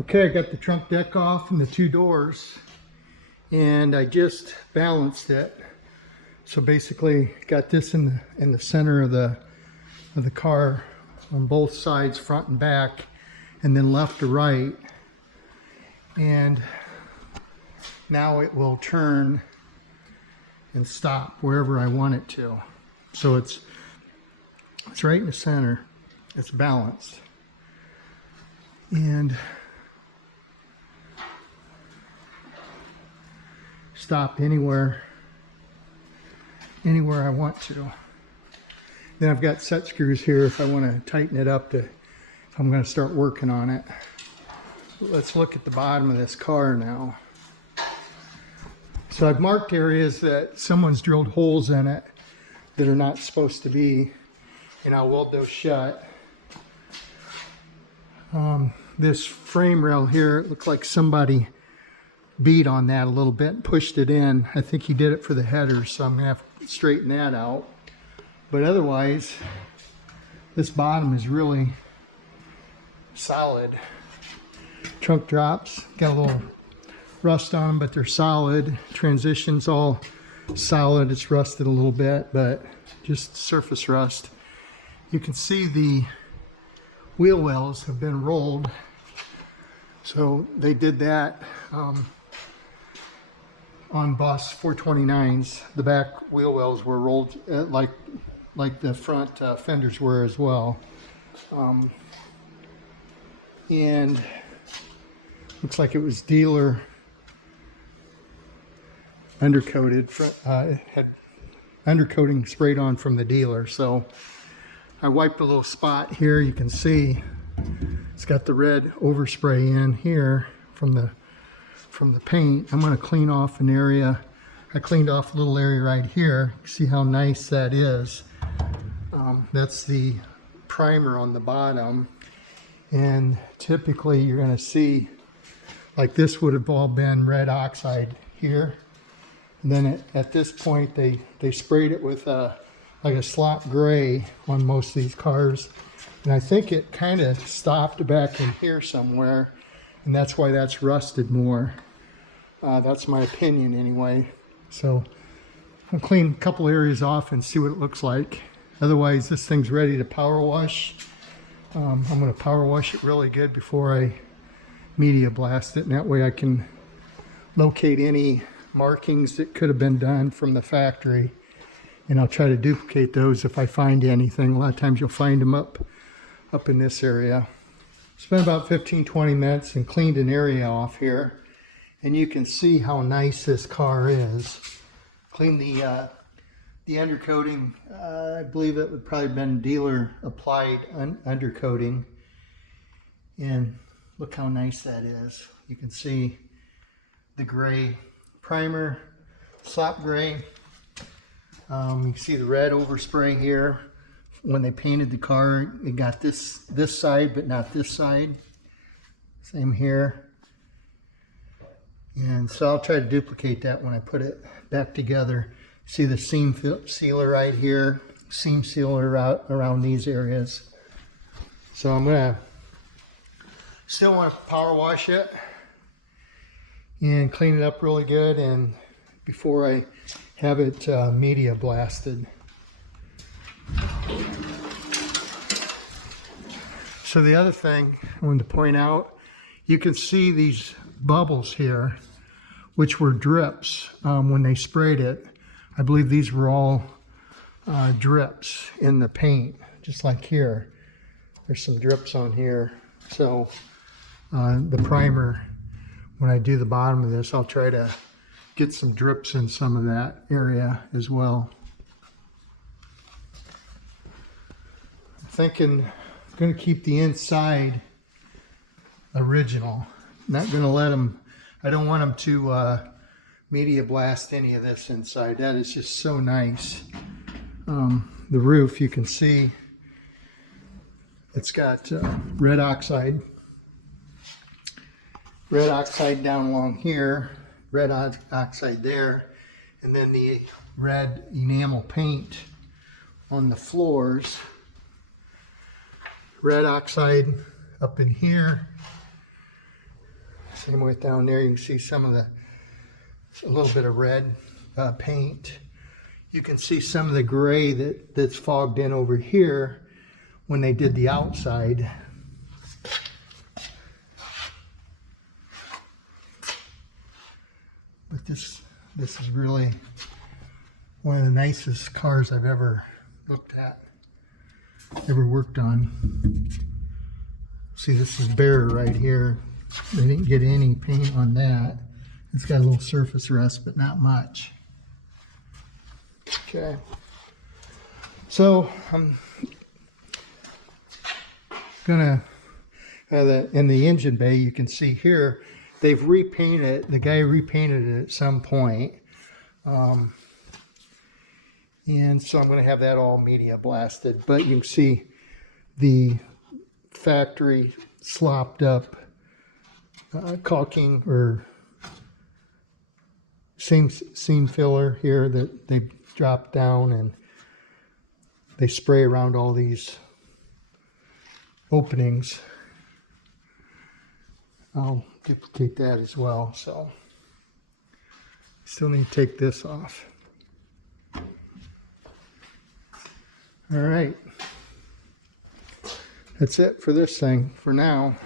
Okay, I got the trunk deck off and the two doors, and I just balanced it. So basically, got this in the center of the car on both sides, front and back, and then left to right. And now it will turn and stop wherever I want it to. So it's right in the center. It's balanced. And stop anywhere I want to. Then I've got set screws here if I want to tighten it up if I'm going to start working on it. Let's look at the bottom of this car now. So I've marked areas that someone's drilled holes in it that are not supposed to be, and I'll weld those shut. This frame rail here, it looked like somebody beat on that a little bit and pushed it in. I think he did it for the header, so I'm gonna have to straighten that out. But otherwise, this bottom is really solid. Trunk drops, got a little rust on them, but they're solid. Transition's all solid. It's rusted a little bit, but just surface rust. You can see the wheel wells have been rolled. So they did that on bus 429s. The back wheel wells were rolled like the front fenders were as well. And looks like it was dealer undercoated. It had undercoating sprayed on from the dealer. So I wiped a little spot here. You can see it's got the red overspray in here from the paint. I'm going to clean off an area. I cleaned off a little area right here. See how nice that is. That's the primer on the bottom, and typically you're going to see like this would have all been red oxide here, and then at this point they sprayed it with like a slop gray on most of these cars, and I think it kind of stopped back in here somewhere, and that's why that's rusted more. That's my opinion anyway. So I'll clean a couple areas off and see what it looks like. Otherwise, this thing's ready to power wash. I'm going to power wash it really good before I media blast it, and that way I can locate any markings that could have been done from the factory, and I'll try to duplicate those if I find anything. A lot of times you'll find them up in this area. Spent about 15-20 minutes and cleaned an area off here, and you can see how nice this car is. Cleaned the undercoating. I believe it would probably have been dealer applied undercoating, and look how nice that is. You can see the gray primer, slop gray. You can see the red overspray here. When they painted the car, it got this side, but not this side. Same here. And so I'll try to duplicate that when I put it back together. See the seam sealer right here, seam sealer around these areas. So I'm gonna still want to power wash it and clean it up really good, and before I have it media blasted. So the other thing I wanted to point out, you can see these bubbles here, which were drips when they sprayed it. I believe these were all drips in the paint, just like here. There's some drips on here. So the primer, when I do the bottom of this, I'll try to get some drips in some of that area as well. I'm thinking I'm going to keep the inside original. Not going to let them, I don't want them to media blast any of this inside. That is just so nice. The roof, you can see it's got red oxide down along here, red oxide there, and then the red enamel paint on the floors. Red oxide up in here, Same with down there. You can see some of a little bit of red paint. You can see some of the gray that's fogged in over here when they did the outside. But this is really one of the nicest cars I've ever looked at, ever worked on. See, this is bare right here. They didn't get any paint on that. It's got a little surface rust, but not much. Okay. So I'm gonna, in the engine bay, you can see here, they've repainted, the guy repainted it at some point. And so I'm going to have that all media blasted, but you can see the factory slopped up caulking or seam filler here that they drop down, and they spray around all these openings. I'll duplicate that as well, so still need to take this off. All right, that's it for this thing for now.